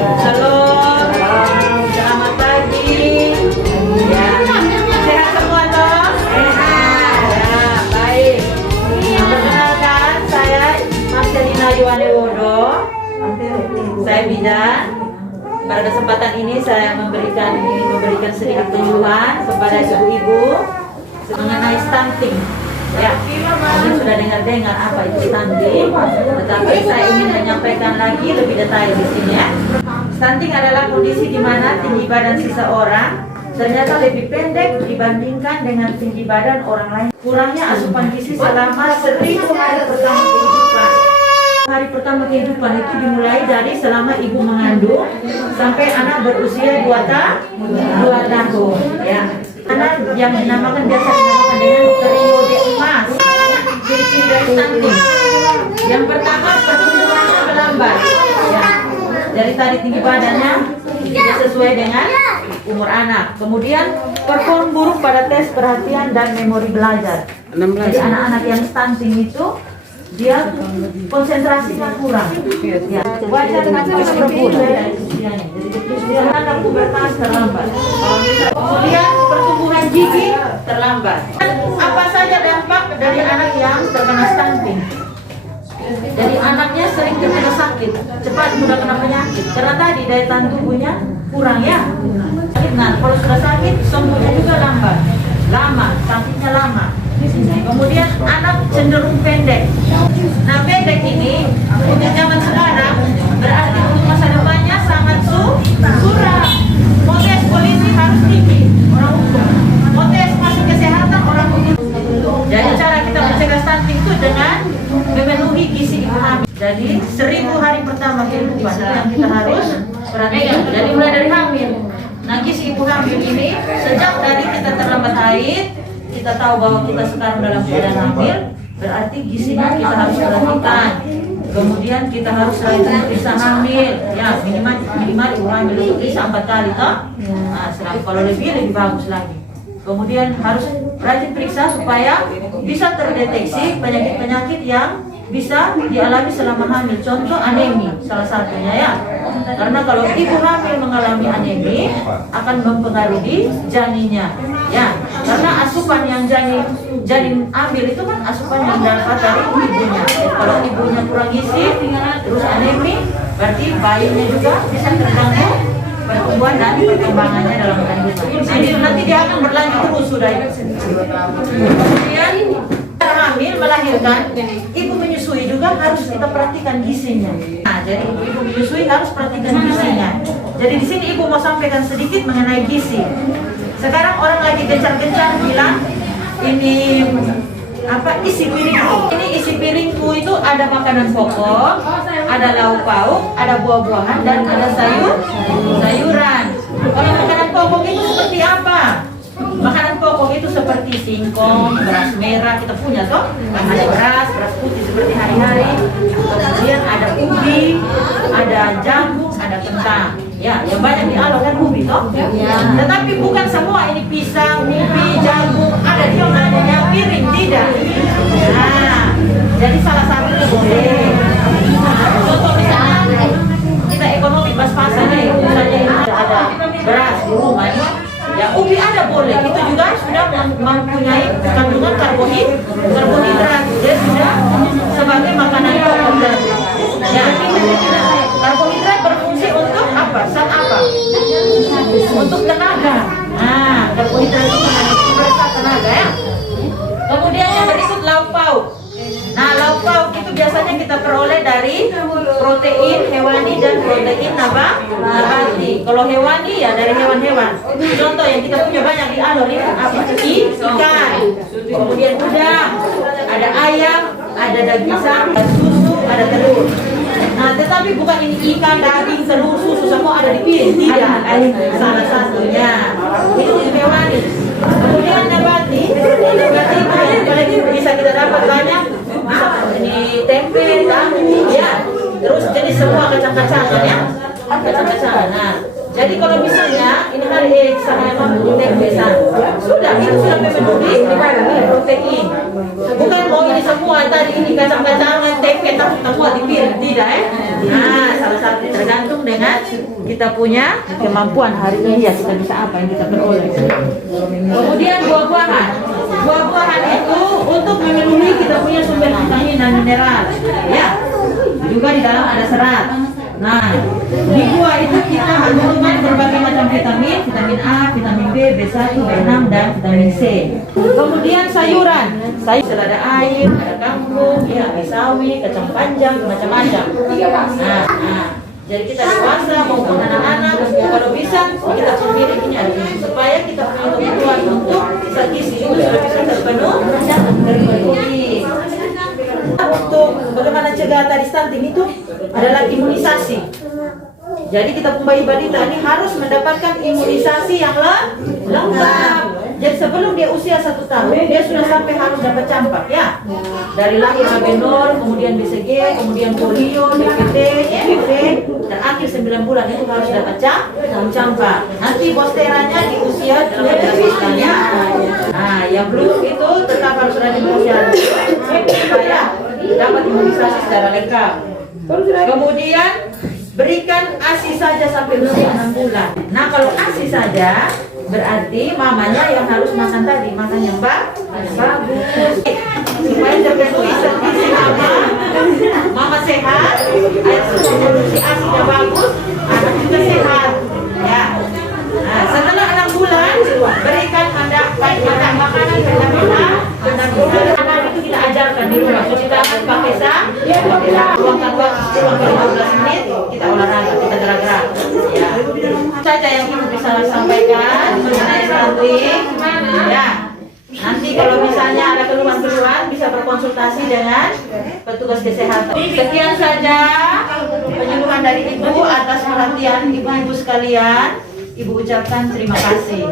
Shalom. Selamat pagi. Ya. Sehat semua toh? Sehat. Ya, baik. Perkenalkan, saya Marcelina Yohanewodo. Saya bidan. Pada kesempatan ini saya ingin memberikan sedikit penyuluhan kepada ibu-ibu mengenai stunting. Ya, mungkin sudah dengar apa itu stunting, tetapi saya ingin menyampaikan lagi lebih detail di sini ya. Stunting adalah kondisi di mana tinggi badan seseorang ternyata lebih pendek dibandingkan dengan tinggi badan orang lain. Kurangnya asupan gizi selama 1000 hari pertama kehidupan. Hari pertama kehidupan itu dimulai dari selama ibu mengandung sampai anak berusia 2 tahun. Ya. Anak yang biasa dinamakan dengan periode emas. Ciri-ciri dari stunting. Yang pertama, pertumbuhannya melambat. Ya. Dari tadi tinggi badannya tidak sesuai dengan umur anak. Kemudian perform buruk pada tes perhatian dan memori belajar. Jadi anak-anak yang stunting itu dia konsentrasinya kurang. Ya, wajar nanti berbeda dari usianya. Jadi usia anak pubertas terlambat. Kemudian pertumbuhan gigi terlambat. Apa saja dampak dari anak yang terkena stunting? Jadi anaknya sering terkena sakit, cepat mudah kena penyakit. Karena tadi daya tahan tubuhnya kurang ya. Nah, kalau sudah sakit sembuhnya juga lambat, sakitnya lama. Kemudian anak cenderung pendek. Nah, pendek ini untuk zaman sekarang berarti untuk masa depannya sangat suram. Mau tes polisi harus tinggi orang hukum, mau tes masuk kesehatan orang hukum. Jadi cara kita mencegah stunting itu dengan memenuhi gizi ibu hamil. Jadi 1000 hari pertama kehidupan yang kita harus perhatikan. Jadi mulai dari hamil. Nah, gizi ibu hamil ini sejak dari kita terlambat haid, kita tahu bahwa kita sekarang dalam keadaan hamil, berarti gizinya kita harus perhatikan. Kemudian kita harus selalu periksa hamil, ya minimal ibu hamil itu bisa 4 kali toh. Nah, kalau lebih bagus lagi. Kemudian harus rajin periksa supaya bisa terdeteksi penyakit-penyakit yang bisa dialami selama hamil. Contoh anemi salah satunya ya. Karena kalau ibu hamil mengalami anemi akan mempengaruhi janinnya. Ya, karena asupan yang janin ambil itu kan asupan yang dapat dari ibunya. Kalau ibunya kurang gizi terus anemi, berarti bayinya juga bisa terganggu pertumbuhan dan perkembangannya dalam kandungan. Nanti dia akan berlanjut terus sudah. Kemudian hamil melahirkan, ibu menyusui juga harus kita perhatikan gizinya. Nah, jadi ibu menyusui harus perhatikan gizinya. Jadi di sini ibu mau sampaikan sedikit mengenai gizi. Sekarang orang lagi gencar-gencar bilang ini isi piringku. Ini isi piringku itu ada makanan pokok, ada lauk pauk, ada buah-buahan dan ada sayuran. Kalau makanan pokok itu seperti apa? Makanan pokok itu seperti singkong, beras merah kita punya toh. Ada beras putih seperti hari-hari. Kemudian ada ubi, ada jagung, ada kentang. Ya, yang banyak dialog kan ubi toh. Tetapi bukan semua ini pisang, ubi, jagung, ada di adanya piring tidak. Nah, jadi salah satunya boleh. Contoh misalnya kita ekonomi pas-pasan nih, misalnya ada beras di rumah ya. Ya, ubi ada boleh, itu juga sudah mempunyai kandungan karbohidrat, dia sudah sebagai makanan pokok. Ya, karbohidrat berfungsi untuk apa? Untuk tenaga. Nah, karbohidrat itu mengandung tenaga ya. Kemudian yang berikut lauk pauk. Nah, lauk pauk itu biasanya kita peroleh dari protein hewani dan protein nabati. Kalau hewani ya dari hewan-hewan. Contoh yang kita punya banyak di alur ini apa? Ikan. Kemudian udang, ada ayam, ada daging sapi, ada susu, ada telur. Nah, tetapi bukan ini ikan, daging, telur, susu semua ada di piring. Tidak, salah satunya itu hewani. Kemudian nabati itu bisa kita dapat banyak. Ini tempe, tahu, ya. Terus jadi semua kacang-kacangan ya, kacang-kacangan. Nah, jadi kalau misalnya ini hari saya mau tempe sudah itu sudah memenuhi protein. Bukan mau ini semua tadi ini kacang-kacangan, tempe, tahu semua di piring tidak ya. Nah, salah satu tergantung dengan kita punya kemampuan hari ini ya, kita bisa apa yang kita peroleh. Kemudian buah-buahan. Buah-buahan itu untuk memenuhi kita punya sumber vitamin dan mineral. Ya, juga di dalam ada serat. Nah, di buah itu kita mengandung berbagai macam vitamin, vitamin A, vitamin B, B1, B6, dan vitamin C. Kemudian sayuran, selada air, ada kangkung, ya, sawi, kacang panjang, macam-macam. Nah, jadi kita dewasa maupun anak-anak, kalau bisa kita memilikinya supaya kita punya kebutuhan untuk gizi itu sudah bisa terpenuhi. Untuk bagaimana cegah tadi stunting itu adalah imunisasi. Jadi kita bayi balita ini harus mendapatkan imunisasi yang lengkap. Jadi sebelum dia usia 1 tahun, dia sudah sampai harus dapat campak ya. Dari lahir Abenor, kemudian BCG, kemudian polio, DPT, IPV, dan akhir 9 bulan itu harus dapat campak. Nanti bosteranya di usia 12 tahun ya. Nah, yang belum itu tetap harus rajin posyandu supaya dapat imunisasi secara lengkap. Kemudian berikan ASI saja sampai usia 6 bulan. Nah, kalau ASI saja berarti mamanya yang harus makan tadi, makan yang bagus supaya terpenuhi gizi mama sehat, air susu produksi ASI-nya bagus, anak juga sehat ya. Nah, setelah 6 bulan berikan makanan vitamin A, anak itu kita ajarkan di rumah cuci tangan pakai luangkan waktu 15 menit kita olahraga, kita gerak-gerak ya. Saja yang ibu bisa sampaikan mengenai stunting ya. Nanti kalau misalnya ada keluhan-keluhan bisa berkonsultasi dengan petugas kesehatan. Sekian saja penyuluhan dari ibu atas perhatian ibu-ibu sekalian. Ibu ucapkan terima kasih.